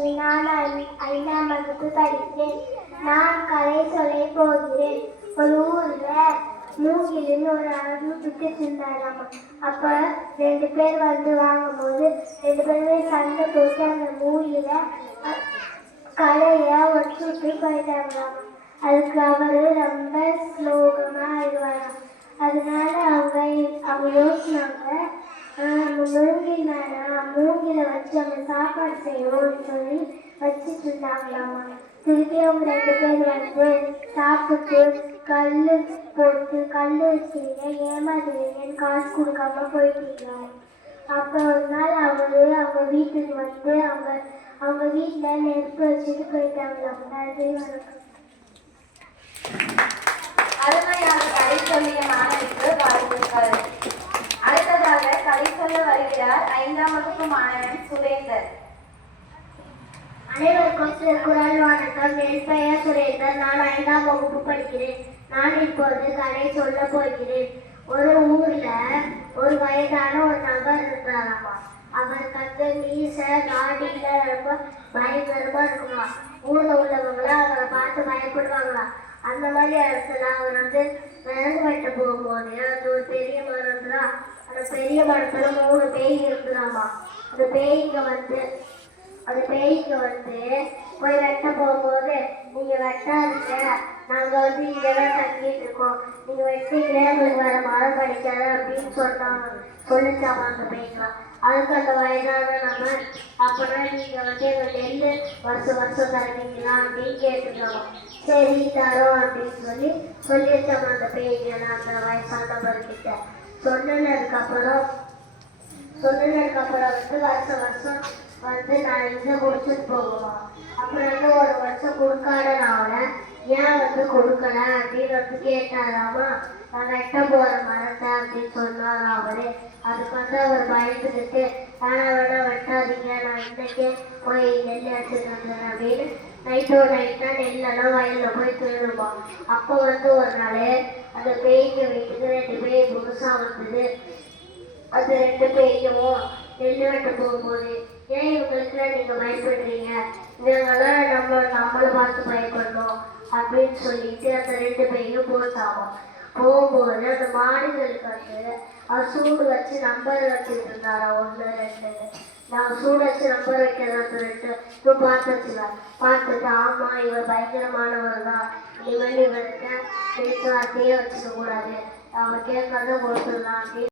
லட்சுமி. நான் 5ஆம் வகுப்பு படிக்கிறேன். நான் கதை சொல்ல போகிறேன். ஒரு ஊர்ல மூங்கில்னு ஒரு ஆள் வித்துட்டு இருந்தாராமா. அப்ப 2 பேர் வந்து வாங்கும்போது 2 பேருமே சண்டை போட்டு அந்த மூங்கில கலைய ஒட்டுட்டு போயிட்டாங்களாம். அதுக்கு அவரு ரொம்ப ஸ்லோகமா ஆயிடுவாராம். அதனால அவங்க யோசினாங்க, மூங்கில வச்சு அவங்க சாப்பாடு செய்யணும்னு சொல்லி வச்சுட்டு இருந்தாங்களாமா. திருப்பி அவங்க 2 பேர் வந்து சாப்பிட்டு கல்லு வச்சுருங்க ஏமாந்துருங்கன்னு காசு கொடுக்காம போயிட்டீங்களாம். அப்போ ஒரு நாள் அவங்க வீட்டுக்கு வந்து அவங்க வீட்டில் நெருப்பு வச்சுட்டு போயிட்டாங்களாம். நன்றி, வணக்கம். அருமையாக கதை சொல்லிய மாணவிக்கு வாழ்த்துக்கள். அடுத்ததாக கதை சொல்ல வருகிறார் 5ஆம் வகுப்பு மாணவன் சுரேந்தர். அனைவருக்கும் திருக்குறள் வணக்கம். என் பெயர் சுரேந்தர். நான் 5ஆம் வகுப்பு படிக்கிறேன். நான் இப்போது கதை சொல்ல போகிறேன். ஒரு ஊர்ல ஒரு வயதான ஒரு நபர் இருந்தாராமா. அவருக்கு மீசை தாடியில ரொம்ப பயங்கரமா இருக்குமா. ஊர்ல உள்ளவங்களாம் அவரை பார்த்து பயப்படுவாங்களாம். அந்த மாதிரி இடத்துல அவர் வந்து விறகு வெட்ட போகும்போது அந்த ஒரு பெரிய மரம் தான். அந்த பெரிய மரத்துல 3 பேய் இருக்குதாமா. அந்த பேய்ங்க வந்து போய் வெட்ட போகும்போது, நீங்க வெட்டாதீங்க, நாங்க வந்து இங்கதான் தங்கிட்டு இருக்கோம், நீங்க வெட்டீங்களே உங்களுக்கு வேற மரம் கிடைக்காது அப்படின்னு சொல்லிச்சாமா அந்த பேய்லாம். அதுக்கு அந்த வயதான நம்ம, அப்படின்னா நீங்க வந்து எங்க நெல்லு வருஷம் தருவீங்களா அப்படின்னு கேட்டுருக்கோம். சரி தரோம் அப்படின்னு சொல்லியிருக்காங்க அந்த பேய்ங்க அந்த வயசான நபர்கிட்ட. சொன்னதுக்கு அப்புறம் வந்து வருஷம் வந்து நான் இதை குடிச்சிட்டு போகுவோம். அப்புறம் வந்து ஒரு வருஷம் கொடுக்காத அவனை ஏன் வந்து கொடுக்கல அப்படின்னு வந்து கேட்டாராமா. நான் வெட்ட போற மரத்தை அப்படின்னு சொன்னார் அவரு. அதுக்கு வந்து அவர் பயந்துக்கிட்டு வேணா வெட்டாதீங்க, நான் இன்னைக்கே போய் நெல் எடுத்துட்டு வந்தேன் அப்படின்னு நைட்டா நெல்லெல்லாம் வயல்ல போய் திருடுவான். அப்போ வந்து ஒரு நாள் அந்த பேய்க்கு வீட்டுக்கு 2 பேய் புதுசா வந்தது. அது 2 பேயும் நெல் வெட்ட போகும்போது, ஏன் இவங்களுக்குலாம் நீங்க பயப்படுறீங்க, இவங்கெல்லாம் நம்மளை பார்த்து பயப்படணும் அப்படின்னு சொல்லிட்டு அந்த 2 பேயும் போகும்போது அந்த மாடுகளுக்கு வந்து அவர் சூடு வச்சு நம்பர் வச்சுட்டு இருந்தாரா 1 2. நான் சூடு வச்சு நம்பர் வைக்கிறதா பார்த்துட்டு ஆமா இவர் பயங்கரமானவர் தான், இனிமேல் இவர்கிட்ட பேச்சுவார்த்தையே வச்சுக்க கூடாது, அவர் கேட்கறத கொடுத்துடலாம் அப்படின்னு